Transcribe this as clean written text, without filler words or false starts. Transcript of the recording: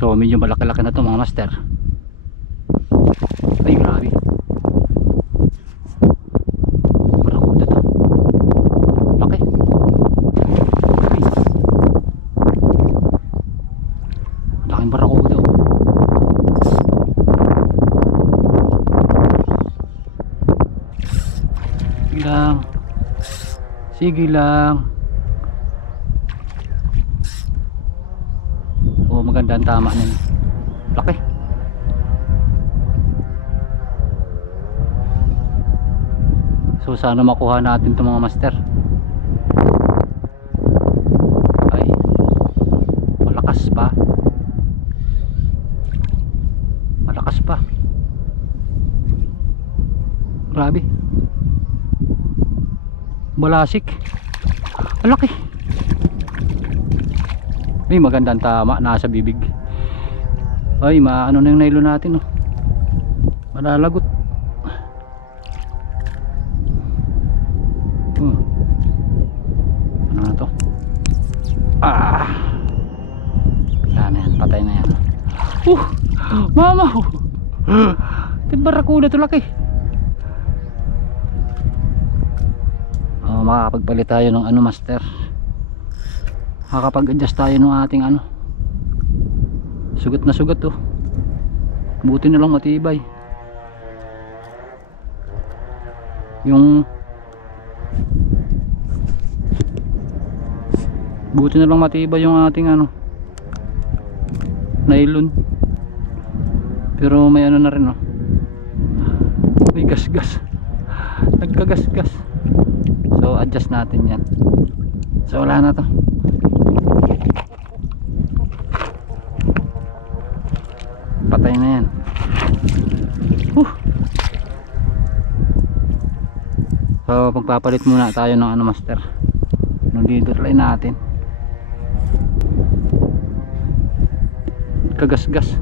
So medyo malaki-laki na to mga master. Ay grabe, barakuda to, laki. Ay, laking barakuda oh. Sige lang, sige lang. Oh, maganda ang tama nun, laki. So sana makuha natin itong mga master. Ay, malakas pa, malakas pa, grabe, balasik, malaki. Ay, magandang tama, nasa bibig. Ay, maano na yung nylon natin oh. Malalagot. Ano na to? Ah, wala na yan, patay na yan. Mama, barakuda to, laki. Makakapagpalit tayo ng ano master, makakapag-adjust tayo ng ating ano, sugat na sugat oh. Buti na lang matibay yung, buti na lang matibay yung ating ano, nylon. Pero may ano na rin oh, may gas-gas, nagkagas-gas. So adjust natin yan. So wala na to, patay na yan. So magpapalit muna tayo ng ano master, ng leader line natin, kagas-gas.